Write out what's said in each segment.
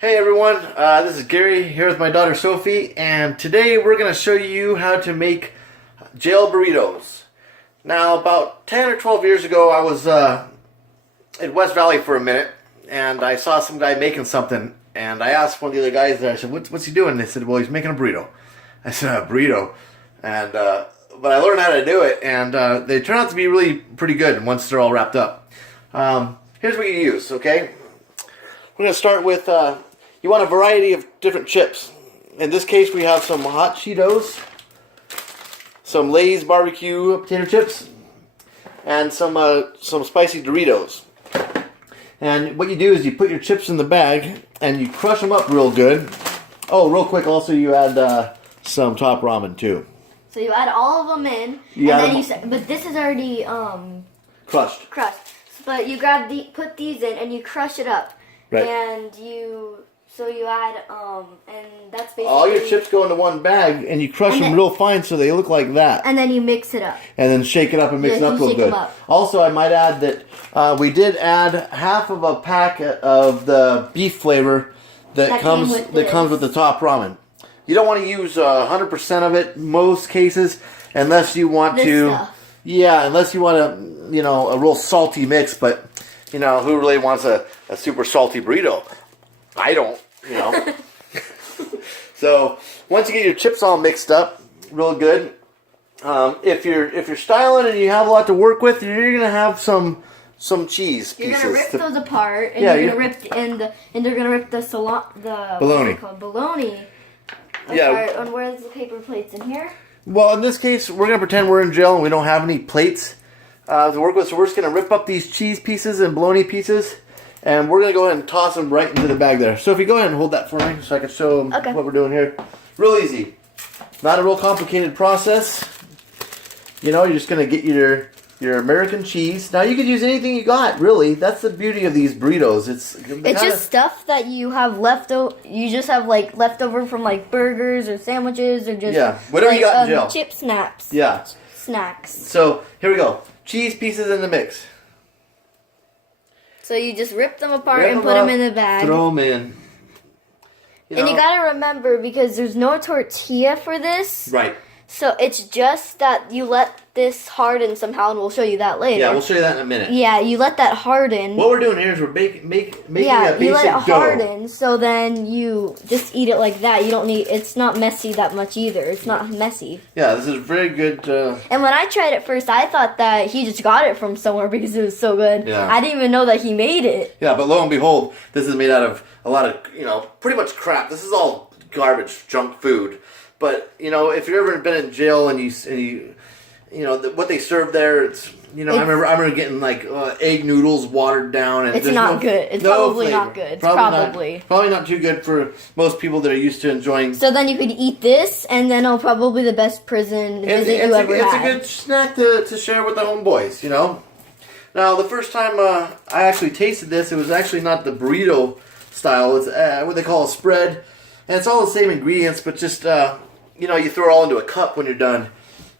Hey everyone, this is Gary here with my daughter Sophie, and today we're going to show you how to make jail burritos. Now, about 10 or 12 years ago, I was in West Valley for a minute, and I saw some guy making something, and I asked one of the other guys there, I said, what's he doing? They said, well, he's making a burrito. I said, a burrito. And, but I learned how to do it, and they turn out to be really pretty good once they're all wrapped up. Here's what you use, okay? We're going to start with... you want a variety of different chips. In this case, we have some hot Cheetos, some Lay's barbecue potato chips, and some spicy Doritos. And what you do is you put your chips in the bag and you crush them up real good. Oh, real quick, also you add some top ramen too. So you add all of them in, but this is already crushed. But you put these in and you crush it up, right? And you add and that's basically all your chips go into one bag and you crush them real fine so they look like that. And then you mix it up. And then shake it up and mix it up real good. Also, I might add that we did add half of a pack of the beef flavor that comes with the top ramen. You don't want to use 100% of it most cases unless you want unless you want a real salty mix, but who really wants a super salty burrito? I don't, So once you get your chips all mixed up real good, if you're styling and you have a lot to work with, you're gonna have some cheese pieces. You're gonna rip those apart, and you're gonna rip the bologna. Bologna. Apart on where's the paper plates in here? Well, in this case, we're gonna pretend we're in jail and we don't have any plates to work with, so we're just gonna rip up these cheese pieces and bologna pieces. And we're going to go ahead and toss them right into the bag there. So if you go ahead and hold that for me so I can show them what we're doing here. Real easy. Not a real complicated process. You're just going to get your American cheese. Now you could use anything you got, really. That's the beauty of these burritos. It's just stuff that you have leftover. You just have leftover from burgers or sandwiches or just whatever you got in jail. Chip snaps. Yeah. Snacks. So here we go. Cheese pieces in the mix. So you just rip them apart and put them in the bag. Throw them in. And you gotta remember, because there's no tortilla for this. Right. So it's just that you let this harden somehow, and we'll show you that later. Yeah, we'll show you that in a minute. Yeah, you let that harden. What we're doing here is we're making a basic dough. Yeah, you let it harden, so then you just eat it like that. You don't need. It's not messy that much either. It's not messy. Yeah, this is very good. And when I tried it first, I thought that he just got it from somewhere because it was so good. Yeah. I didn't even know that he made it. Yeah, but lo and behold, this is made out of a lot of, pretty much crap. This is all garbage, junk food. But, if you've ever been in jail and you what they serve there, it's, I remember getting egg noodles watered down. And it's not good. It's probably not good. Probably not too good for most people that are used to enjoying. So then you could eat this, and then probably the best prison visit you ever had. It's a good snack to share with the homeboys, Now, the first time I actually tasted this, it was actually not the burrito style. It's what they call a spread. And it's all the same ingredients, but just, you throw it all into a cup when you're done.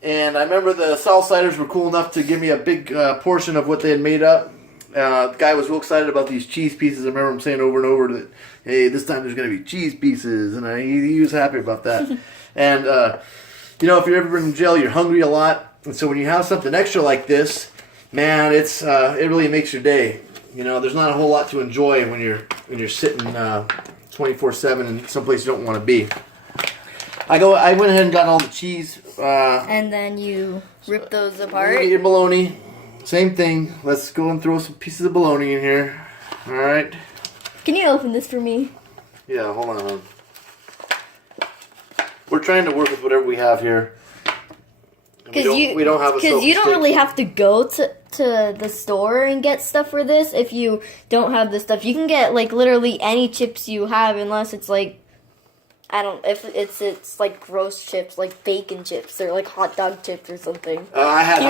And I remember the Southsiders were cool enough to give me a big portion of what they had made up. The guy was real excited about these cheese pieces. I remember him saying over and over that, hey, this time there's going to be cheese pieces. And he was happy about that. And, if you're ever in jail, you're hungry a lot. And so when you have something extra like this, man, it really makes your day. There's not a whole lot to enjoy when you're sitting 24/7 in someplace you don't want to be. I went ahead and got all the cheese. And then you rip those apart. Get your bologna. Same thing. Let's go and throw some pieces of bologna in here. All right. Can you open this for me? Yeah, hold on. We're trying to work with whatever we have here. We don't have a because you don't really have to go to the store and get stuff for this if you don't have the stuff. You can get literally any chips you have, unless it's if it's gross chips, like bacon chips or hot dog chips or something. I had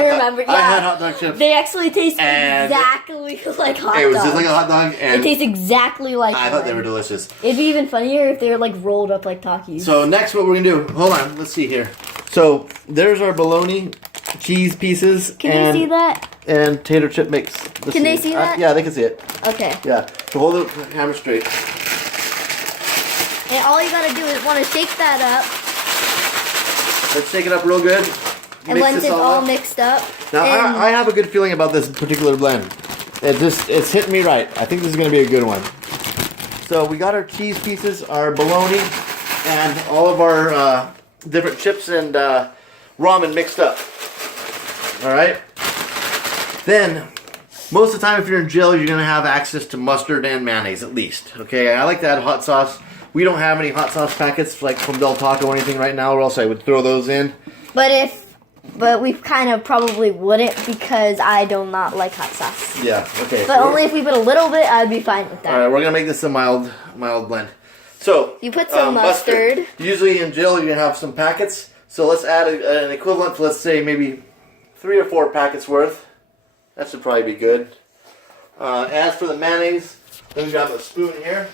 hot dog chips. They actually taste exactly like hot dogs. It was just like a hot dog. And it tastes exactly like I thought they were delicious. It'd be even funnier if they were rolled up like Takis. So next what we're going to do, hold on, let's see here. So there's our bologna cheese pieces. Can you see that? And tater chip mix. Can they see that? Yeah, they can see it. Okay. Yeah. So hold the camera straight. And all you gotta do is want to shake that up. Let's shake it up real good. And once it's all mixed up. Now, I have a good feeling about this particular blend. It's hitting me right. I think this is going to be a good one. So we got our cheese pieces, our bologna, and all of our different chips and ramen mixed up. All right. Then, most of the time if you're in jail, you're going to have access to mustard and mayonnaise at least. Okay, I like to add hot sauce. We don't have any hot sauce packets like from Del Taco or anything right now, or else I would throw those in. But we kind of probably wouldn't because I do not like hot sauce. Yeah, okay. But only if we put a little bit, I'd be fine with that. Alright, we're going to make this a mild blend. So, you put some mustard. Usually in jail, you're going to have some packets. So let's add an equivalent to, let's say, maybe 3 or 4 packets worth. That should probably be good. As for the mayonnaise, let me grab a spoon here.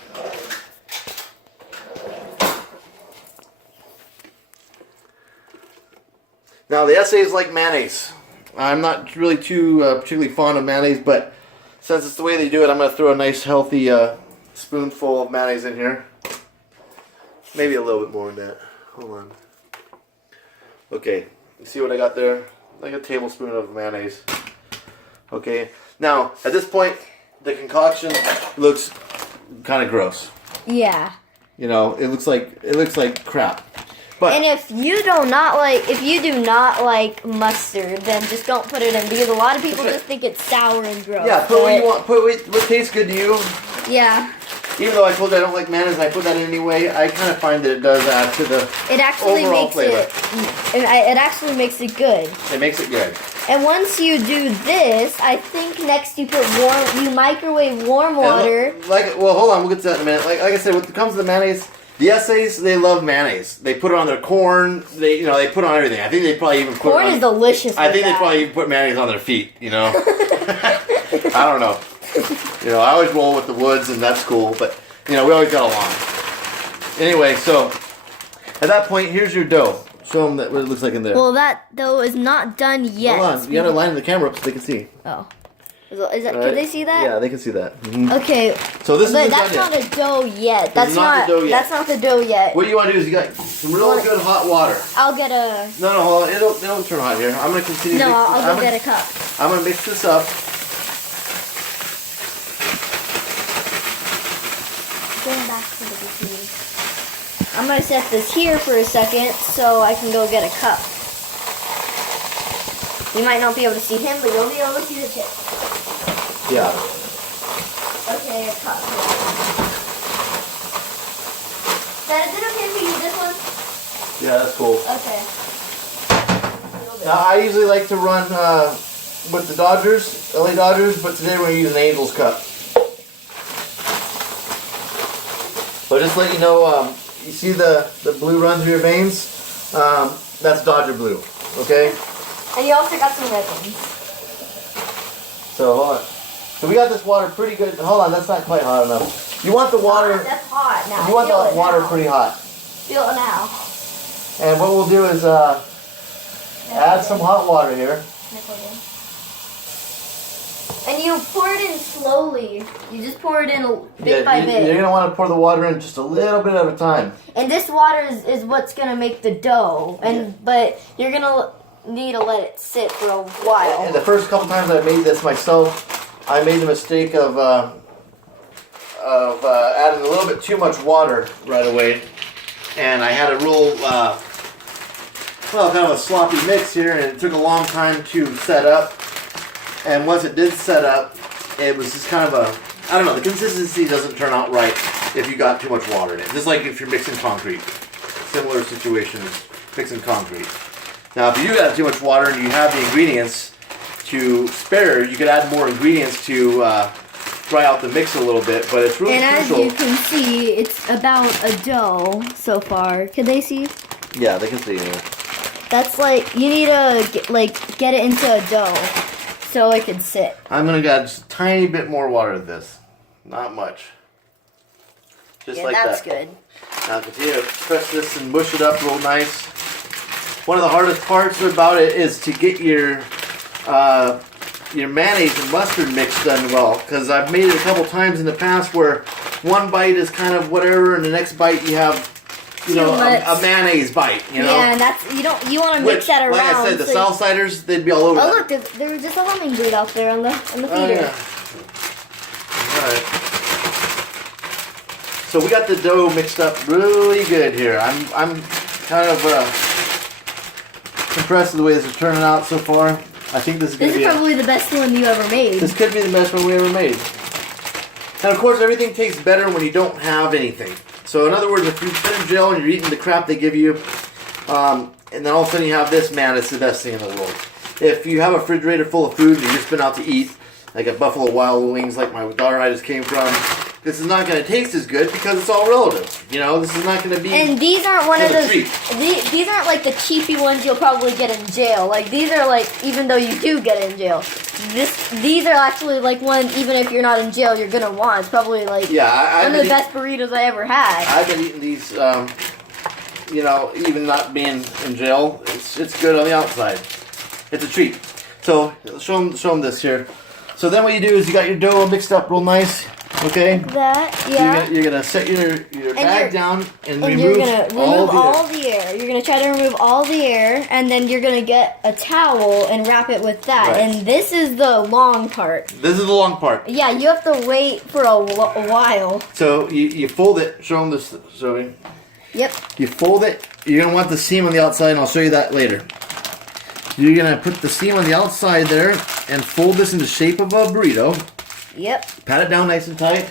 Now, the essays like mayonnaise. I'm not really too particularly fond of mayonnaise, but since it's the way they do it, I'm going to throw a nice, healthy spoonful of mayonnaise in here. Maybe a little bit more than that. Hold on. Okay, you see what I got there? Like a tablespoon of mayonnaise. Okay, now, at this point, the concoction looks kind of gross. Yeah. You know, it looks like crap. But, and if you do not like mustard, then just don't put it in because a lot of people just think it's sour and gross. Yeah, put what you want. Put what tastes good to you. Yeah. Even though I told you I don't like mayonnaise, and I put that in anyway. I kind of find that it does add to the overall flavor. It actually makes it good. It makes it good. And once you do this, I think next you microwave warm water. Well, hold on, we'll get to that in a minute. Like I said, when it comes to the mayonnaise. The essays, they love mayonnaise. They put it on their corn. They put it on everything. I think they probably even put corn is delicious. I think they probably even put mayonnaise on their feet. You know, I don't know. You know, I always roll with the woods, and that's cool. But you know, we always got along. Anyway, so at that point, here's your dough. Show them what it looks like in there. Well, that dough is not done yet. Hold on, you gotta line the camera up so they can see. Oh. Is that, can they see that? Yeah, they can see that. Mm-hmm. Okay. So this but that's not a dough yet. That's not the dough yet. That's not the dough yet. What you want to do is you got some real good hot water. I'll get a. No, hold on. It'll turn hot here. I'm gonna continue. No, I'll go get a cup. I'm gonna mix this up. Going back to the computer. I'm gonna set this here for a second so I can go get a cup. You might not be able to see him, but you'll be able to see the tip. Yeah. Okay, a cup. Dad, is it okay if we use this one? Yeah, that's cool. Okay. Now, I usually like to run with the Dodgers, LA Dodgers, but today we're going to use an Angels cup. But just to let you know, you see the blue run through your veins? That's Dodger blue, okay? And you also got some red ones. So, hold on. So we got this water pretty good. Hold on, that's not quite hot enough. You want the water... That's hot now. You want the water pretty hot. Feel it now. And what we'll do is add some hot water here. And you pour it in slowly. You just pour it in bit by bit. You're going to want to pour the water in just a little bit at a time. And this water is what's going to make the dough. But you're going to need to let it sit for a while. And the first couple times I made this myself, I made the mistake of adding a little bit too much water right away. And I had a real, kind of a sloppy mix here, and it took a long time to set up. And once it did set up, it was just kind of I don't know, the consistency doesn't turn out right if you got too much water in it. Just like if you're mixing concrete. Similar situation as mixing concrete. Now, if you do add too much water and you have the ingredients to spare, you could add more ingredients to dry out the mix a little bit, but it's really crucial. And as you can see, it's about a dough so far. Can they see? Yeah, they can see it. That's like, you need to get it into a dough so it can sit. I'm going to add just a tiny bit more water to this. Not much. Just like that. That's good. Now continue to press this and mush it up real nice. One of the hardest parts about it is to get your mayonnaise and mustard mix done well, because I've made it a couple times in the past where one bite is kind of whatever, and the next bite you have, you know, a mayonnaise bite. You know. Yeah, and that's you want to mix that around. Like I said, the Southsiders, they'd be all over. Oh that. look, there was just a hummingbird out there on the feeder. Oh, yeah. All right. So we got the dough mixed up really good here. I'm kind of impressed with the way this is turning out so far. I think this is going to be probably the best one you ever made. This could be the best one we ever made. And of course, everything tastes better when you don't have anything. So in other words, if you've been in jail and you're eating the crap they give you, and then all of a sudden you have this, man, it's the best thing in the world. If you have a refrigerator full of food and you've just been out to eat, like at Buffalo Wild Wings, like my daughter and I just came from, this is not going to taste as good because it's all relative. You know, this is not going to be. And these aren't one of those. These aren't like the cheapy ones you'll probably get in jail. Like these are like, even though you do get in jail, these are actually like one. Even if you're not in jail, you're gonna want. It's probably like one of the best burritos I ever had. I've been eating these. You know, even not being in jail, it's good on the outside. It's a treat. So show them this here. So then what you do is you got your dough mixed up real nice. Okay. Like that, yeah. You're gonna set your bag down and remove you're gonna remove all the air. You're gonna try to remove all the air, and then you're gonna get a towel and wrap it with that. Right. And this is the long part. This is the long part. Yeah, you have to wait for a while. So you fold it. Show them this, Zoe. Yep. You fold it. You're gonna want the seam on the outside, and I'll show you that later. You're gonna put the seam on the outside there and fold this in the shape of a burrito. Yep. Pat it down nice and tight.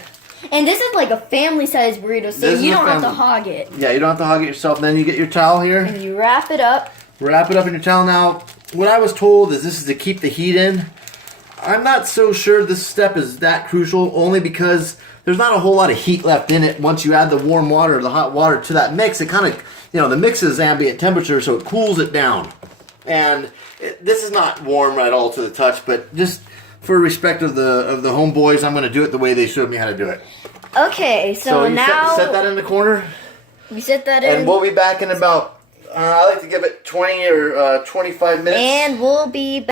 And this is like a family-sized burrito, so you don't have to hog it. Yeah, you don't have to hog it yourself. Then you get your towel here. And you wrap it up. Wrap it up in your towel. Now, what I was told is this is to keep the heat in. I'm not so sure this step is that crucial, only because there's not a whole lot of heat left in it. Once you add the warm water or the hot water to that mix, it kind of, you know, the mix is ambient temperature, so it cools it down. And this is not warm at all to the touch, but just for respect of the homeboys, I'm going to do it the way they showed me how to do it. Okay, so you now set that in the corner. You set that in. And we'll be back in about, I like to give it 20 or 25 minutes. And we'll be back.